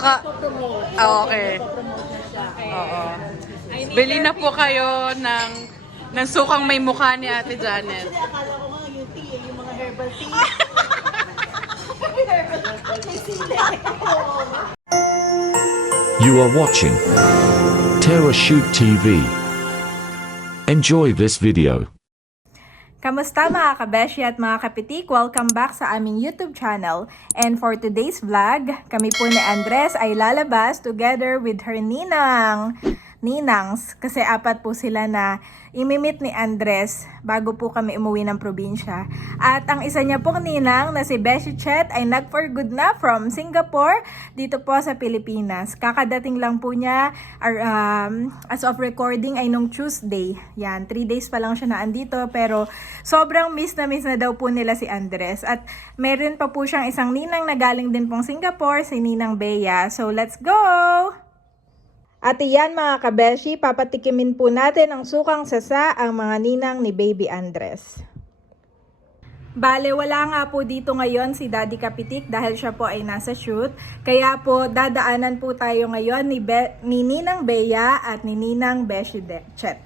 Baka... Promote. Okay. Promote na siya. Oo. Bili na po kayo ng sukang may mukha ni Ate Janet. Actually, akala ko nga yung tea, yung mga herbal tea. You are watching Terra Shoot TV. Enjoy this video. Kamusta mga kabeshi at mga kapitik? Welcome back sa aming YouTube channel. And for today's vlog, kami po ni Andres ay lalabas together with her ninangs. Kasi apat po sila na imimit ni Andres bago po kami umuwi ng probinsya. At ang isa niya pong ninang na si Beshi Chet ay nag-for good na from Singapore dito po sa Pilipinas. Kakadating lang po niya as of recording ay nung Tuesday. Yan, 3 days pa lang siya na andito pero sobrang miss na daw po nila si Andres. At meron pa po siyang isang ninang na galing din pong Singapore, si Ninang Bea. So let's go! At iyan mga kabeshi, papatikimin po natin ang sukang sasa ang mga ninang ni Baby Andres. Bale, wala nga po dito ngayon si Daddy Kapitik dahil siya po ay nasa shoot. Kaya po, dadaanan po tayo ngayon ni Ninang Bea at ni Ninang Beshi Chet.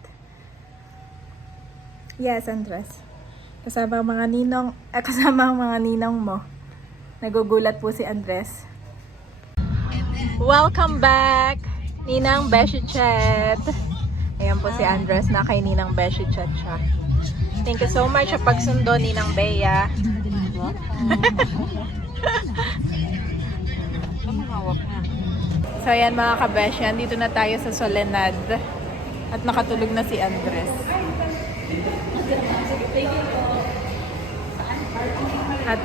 Yes, Andres. Kasama ang mga ninong mo. Nagugulat po si Andres. Welcome back! Ninang Beshi Chet. Ayan po si Andres na kay Ninang Beshi Chet siya. Thank you so much sa pagsundo, Ninang Bea. So ayan mga kabeshi, dito na tayo sa Soledad. At nakatulog na si Andres. At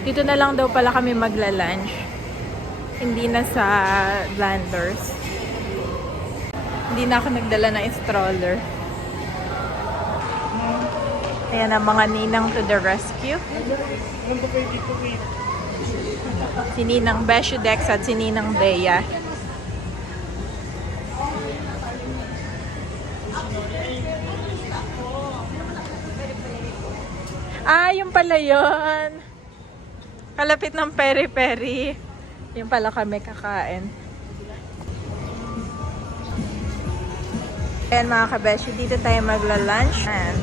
dito na lang daw pala kami magla-lunch. Hindi na sa Landers. Hindi na ako nagdala ng stroller. Ayan ang mga ninang to the rescue. Si Ninang Beshi Dex at si Ninang Bea. Ah, yung pala yun. Kalapit ng peri-peri. Yung pala kami kakain. Ayan mga kabeshi, dito tayo magla-lunch. Ayan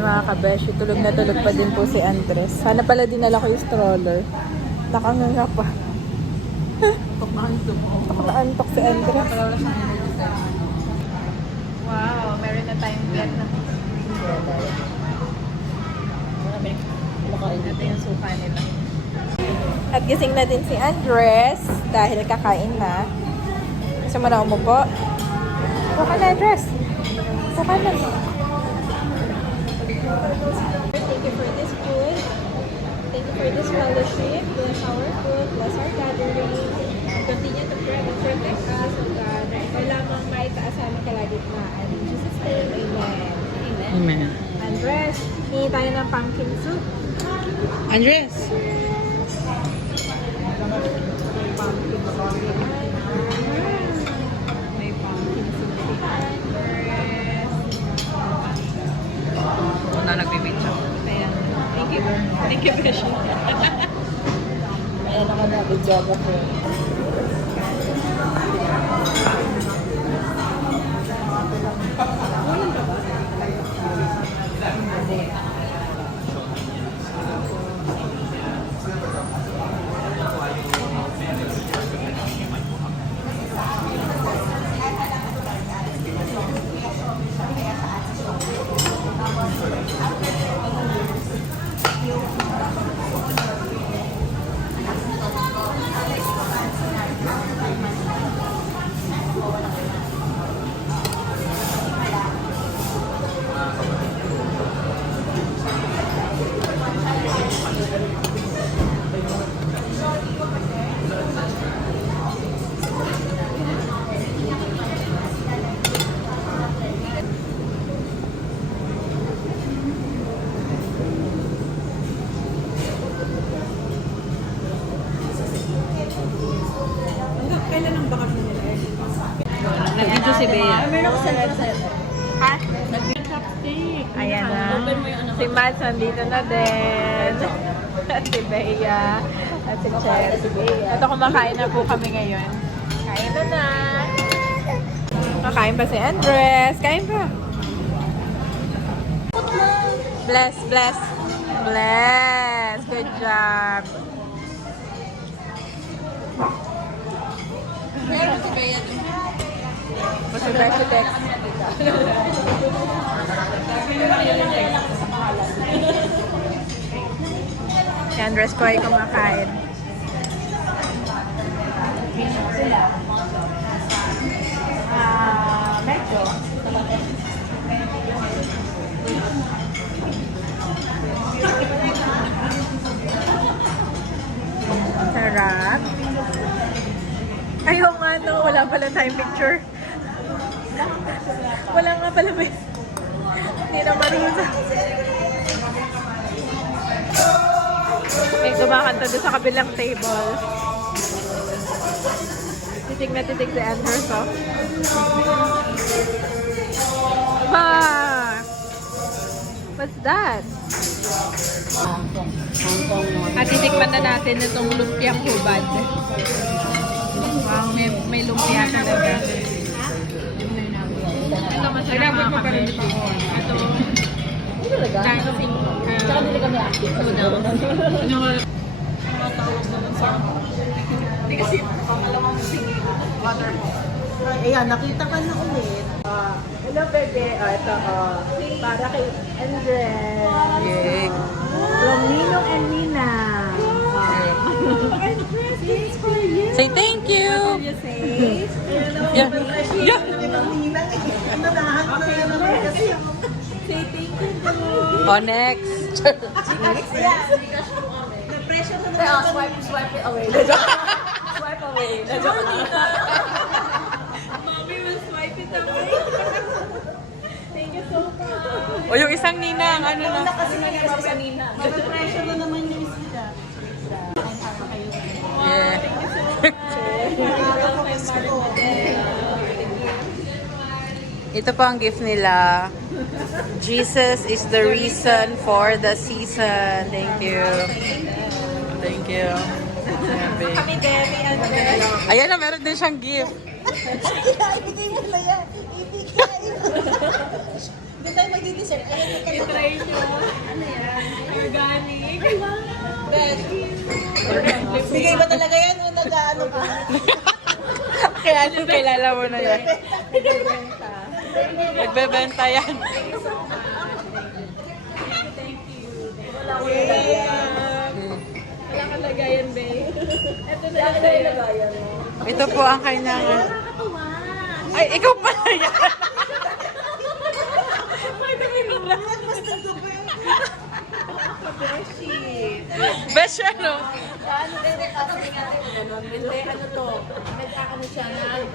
mga kabeshi, tulog na tulog pa din po si Andres. Sana pala dinala ko yung stroller. Nakanganga pa. Naantok si Andres. Wow, meron na tayong vlog na. Ito yung suka nila. At gising na din si Andres dahil kakain na. Gusto mo na umupo? Suka na, Andres. Suka na. Thank you for this food. Thank you for this fellowship. Bless our food. Bless our gathering. Continue to pray and protect us, O God. Na ikaw lamang may kaasamang kalagitnaan. In Jesus' name, Amen. Amen. Amen. Andres, hingi tayo ng pumpkin soup. Andres! Pumpkin soup. May pumpkin soup si Andres. Ako na nagbibidyo. Ayan. Thank you. Thank you, Beshi. Ayan, nakadabid job ako. Ha? Ayan na. Si Mads nandito na din. Si Bea. At si Chet. At kumakain na po kami ngayon. Kain na. Kakain pa si Andres. Kain pa. Bless, bless. Bless. Good job. Kasi Bea si Tex. Si Andres po ay kumakain. Medyo. Sarap. Ayaw nga no, wala pala tayong picture. Wala nga pala may... Hindi na marunong. May kumakanta doon sa kabilang table. Titig na titig si Anders, oh. What's that? At titikman na natin itong lumpiang hubad. Wow, may lumpia talaga. Ito masarap mga kabeshi. Ito, dancing. Tsaka nila kami active. Hindi kasi pangalawang singing. Ayan, nakita ka na ulit. Hello, bebe. Ito, para kay Andres. Yay. From Ninong and Nina. Andres, this is for you. Say thank you. You say? Yeah. Yeah. Say thank you. Oh, next. Na-pressure na naman. Swipe it away. Swipe away. Mommy will swipe it away. Thank you so much. O yung isang ninang, ano na? Na-pressure na naman yung sila. Yeah. Ito po ang gift nila. Jesus is the reason for the season. Thank you. Thank you. Kami, Debbie, Andres. Ayan na, meron din siyang gift. Ibigay mo na yan. Ibigay mo. Hindi tayo magdi-dessert. Ayan yung kayo. Try nyo. Ano yan? Organic. Bigay ba talaga yan o nag-ano ka? Kaya anong kilala mo na yan? Nagbebenta yan. Walang kalagayan, babe. Ito na lang sa'yo. Ito po ang kanyang... Ay, ikaw pala yan! Beshi, ano? Ano to? Nag-ano siya na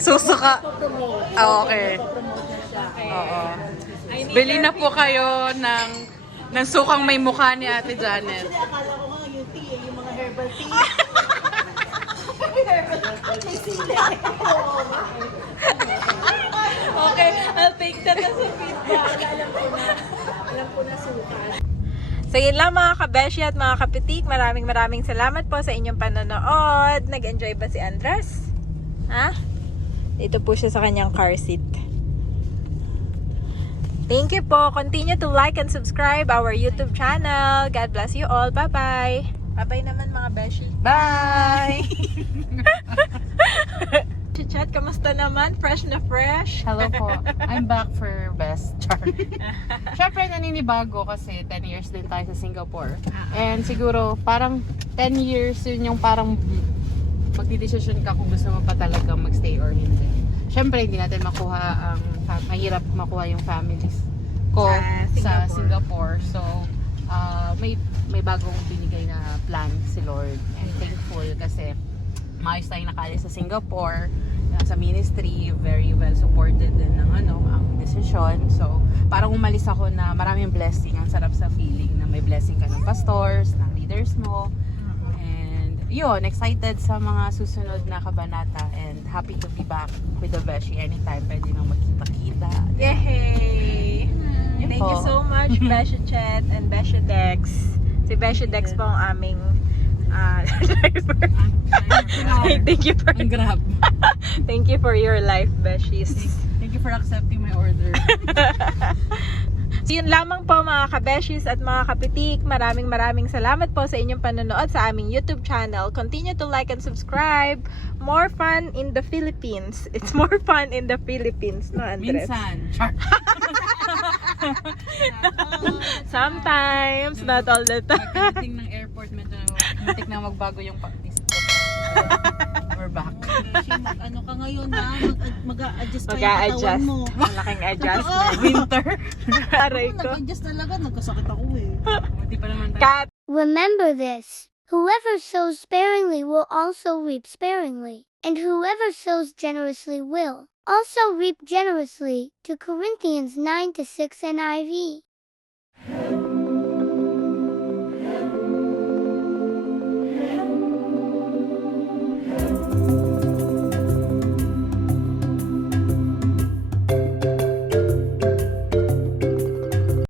Susuka. promote. Ah, okay. Promote na siya. Oo. Bili na po kayo ng sukang may mukha ni Ate Janet. Actually, akala ko nga yung tea, yung mga herbal tea. May sili. Okay, I'll take that as a feedback. Alam ko na sukat. So yun lang mga kabeshi at mga kapitik. Maraming salamat po sa inyong panonood. Nag-enjoy ba si Andres? Ha? Dito po siya sa kanyang car seat. Thank you po. Continue to like and subscribe our YouTube channel. God bless you all. Bye-bye. Bye-bye naman mga beshi. Bye! Chat, kamusta naman? Fresh na fresh? Hello po. I'm back for best char. Siyempre naninibago kasi 10 years din tayo sa Singapore. And siguro parang 10 years yun yung parang magdidesisyon ka kung gusto mo pa talaga magstay or hindi. Siyempre hindi natin makuha ang mahirap makuha yung families ko sa Singapore. So may bagong binigay na plan si Lord. And thankful kasi maayos tayong nakaalis sa Singapore, sa ministry, very well supported din ng ang decision. So, parang umalis ako na maraming blessing. Ang sarap sa feeling na may blessing ka ng pastors, ng leaders mo. And yun, excited sa mga susunod na kabanata and happy to be back with the Beshi anytime. Pwede nang magkita-kita. Yay! Yun Thank po. you so much, Beshi Chet and Beshi Dex. Si Beshi Dex po ang aming driver. Thank you for Ang grab. thank you for your life, Beshies. Thank you for accepting my order. So yun lamang po mga kabeshis at mga kapitik. Maraming salamat po sa inyong panonood sa aming YouTube channel. Continue to like and subscribe. More fun in the Philippines. It's more fun in the Philippines, no, Andres? Minsan. Sometimes, not all the time. Pagdating ng airport, medyo hintik na magbago yung practice ko. We're back. Ano ka ngayon na? Mag-a-adjust pa yung Mag-a-adjust. katawan mo. Malaking adjustment. Winter. Aray ko. Nag-adjust talaga. Nagkasakit ako eh. Hindi pa naman tayo. Kat. Remember this. Whoever sows sparingly will also reap sparingly, and whoever sows generously will also reap generously. 2 Corinthians 9-6 NIV.